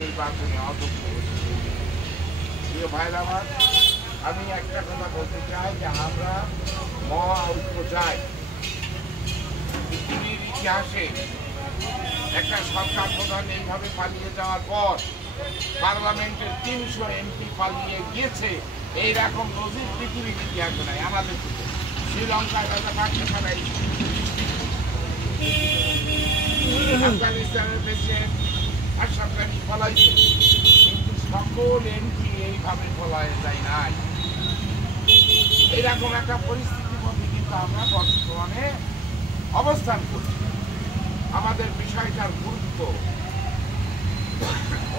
নির্বাচনে অযোগ্য। প্রিয় ভাইরা আমার, আমি একটা কথা বলতে চাই যে আমরা মহা ঐক্য চাই। পৃথিবীর ইতিহাসে একটা সরকার প্রধান এইভাবে পালিয়ে যাওয়ার পর পার্লামেন্টের ৩০০ এমপি পালিয়ে গিয়েছে, এইরকম নজির পৃথিবীর ইতিহাসে নাই। আমাদের শ্রীলঙ্কায় পাকিস্তানের আফগানিস্তানের প্রেসিডেন্ট আশরাফ গানি পলাইছে, কিন্তু সকল এমপি এইভাবে পলায় যায় নাই। এইরকম একটা পরিস্থিতির মধ্যে কিন্তু আমরা বর্তমানে অবস্থান করছি। আমাদের বিষয়টার গুরুত্ব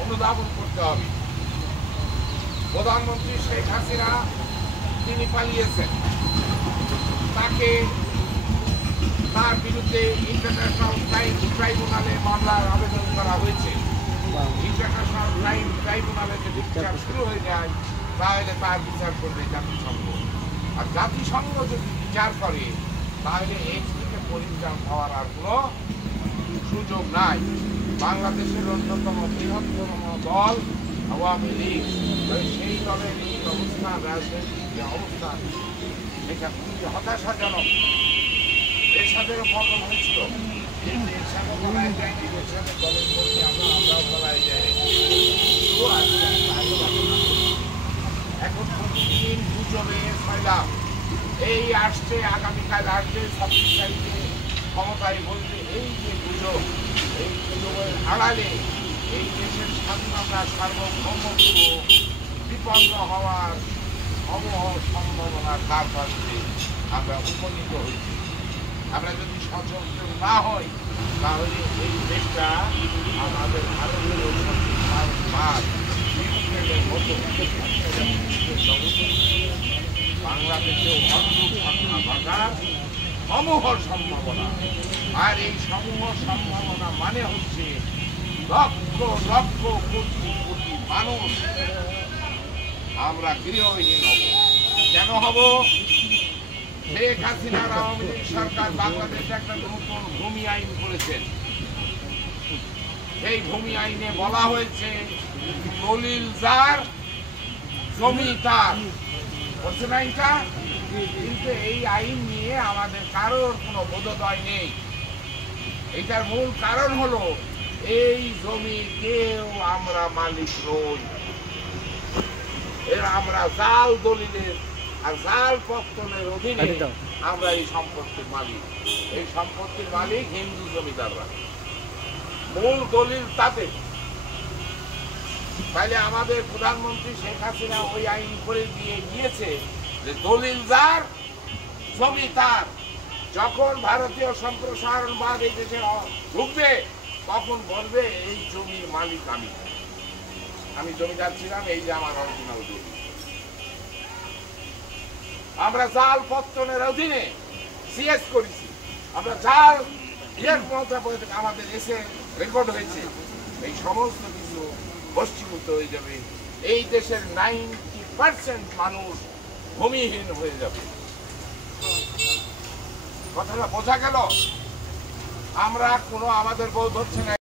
অনুধাবন করতে হবে। প্রধানমন্ত্রী শেখ হাসিনা তিনি পালিয়েছেন, তার বিরুদ্ধে ইন্টারন্যাশনাল ক্রাইম ট্রাইব্যুনালে মামলার আবেদন করা হয়েছে। ইন্টারন্যাশনাল ক্রাইম ট্রাইব্যুনালে যদি বিচার শুরু হয়ে যায়, তাহলে তার বিচার করবে জাতিসংঘ। আর জাতিসংঘ যদি বিচার করে, তাহলে এই থেকে পরিত্রাণ হওয়ার আর কোনো সুযোগ নাই। বাংলাদেশের অন্যতম বৃহত্তম দল আওয়ামী লীগ, সেই দলের এই অবস্থান, রাজনৈতিক যে অবস্থান, এটা খুবই হতাশাজনক। এরশাদেরও পতন হয়েছিল, কিন্তু এরশাদও বলায় যায়নি, এরশাদের দলের কর্মী আমরাও বলায় যায়নি। এখন প্রতিদিন গুজবে ফয়লাম, এই আসছে, আগামীকাল আসবে, 26 তারিখে ক্ষমতায় বলবে। এই যে গুজব, এই গুজবের আড়ালে এই দেশের স্বাধীনতা সার্বভৌমত্ব বিপন্ন হওয়ার সমূহ সম্ভাবনার দ্বার প্রান্তে আমরা উপনীত হয়েছি। আমরা যদি সচেতন না হই, তাহলে এই দেশটা আমাদের ভারতের মতো বাংলাদেশেও অদ্ভুত ঘটনা ঘটার সমূহ সম্ভাবনা। আর এই সমূহ সম্ভাবনা মানে হচ্ছে লক্ষ লক্ষ কোটি কোটি মানুষ আমরা গৃহহীন হব। কেন হব? শেখ হাসিনার আওয়ামী লীগ সরকার বাংলাদেশে একটা নতুন ভূমি আইন করেছেন। সেই ভূমি আইনে বলা হয়েছে দলিল যার, জমি তার। করছে না এটা? কিন্তু এই আইন নিয়ে আমাদের কারোর কোনো বোধোদয় নেই। এটার মূল কারণ হলো এই জমি কেউ আমরা মালিক নই। আমরা জাল দলিলের আর জাল পত্তনের অধীনে আমরা এই সম্পত্তির মালিক। এই সম্পত্তির মালিক হিন্দু জমিদাররা, মূল দলিল তাদের। তাইলে আমাদের প্রধানমন্ত্রী শেখ হাসিনা ওই আইন করে দিয়ে গিয়েছে যে দলিল যার, জমি তার। যখন ভারতীয় সম্প্রসারণবাদ এই দেশে ঢুকবে, তখন বলবে এই জমির মালিক আমি জমিদার ছিলাম, এই যে আমার অরিজিনাল দলিল। আমরা জাল পত্তনের অধীনে সিএস করেছি, আমরা জাল আমাদের এসে রেকর্ড হয়েছে। এই সমস্ত কিছু বস্তুভূত হয়ে যাবে। এই দেশের 90% মানুষ ভূমিহীন হয়ে যাবে। কথাটা বোঝা গেল? আমরা আমাদের বোধ হচ্ছে না।